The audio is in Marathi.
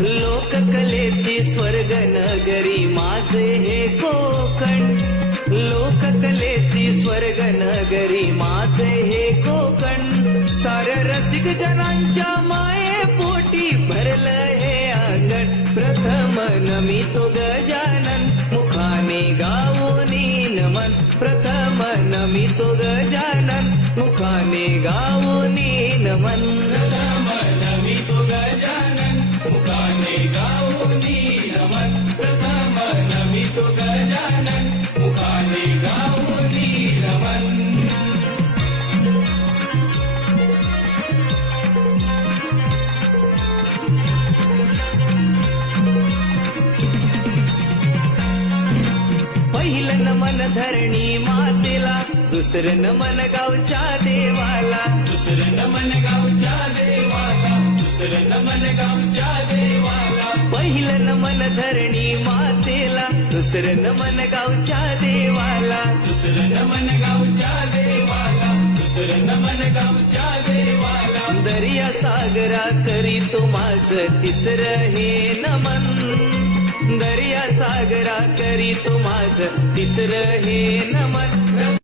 लोककलेची स्वर्ग नगरी माझे हे कोकण, लोककलेची स्वर्ग नगरी माझे हे कोकण, साऱ्या रसिक जनांच्या माये पोटी भरलं हे अंगण, प्रथम नमितो गजानन मुखाने गावोनी नमन, प्रथम नमितो गजानन मुखाने गावोनी नमन, प्रथम नमितो गजानन मुखाने गावोनी नमन, प्रथम नमितो गजानन मुखाने गावोनी नमन. पहिलं नमन धरणी मातेला, दुसरं नमन गावच्या देवाला, दुसरं नमन गावच्या देवाला, दुसरं नमन गावच्या देवाला. पहिलं नमन धरणी मातेला, दुसरं नमन गावच्या देवाला, दुसरं नमन गावच्या देवाला, दुसरं नमन गावच्या देवाला. दर्या सागरा करीतो माझं तिसरं हे नमन, दर्या सागरा करीतो माझं तिसरं हे नमन.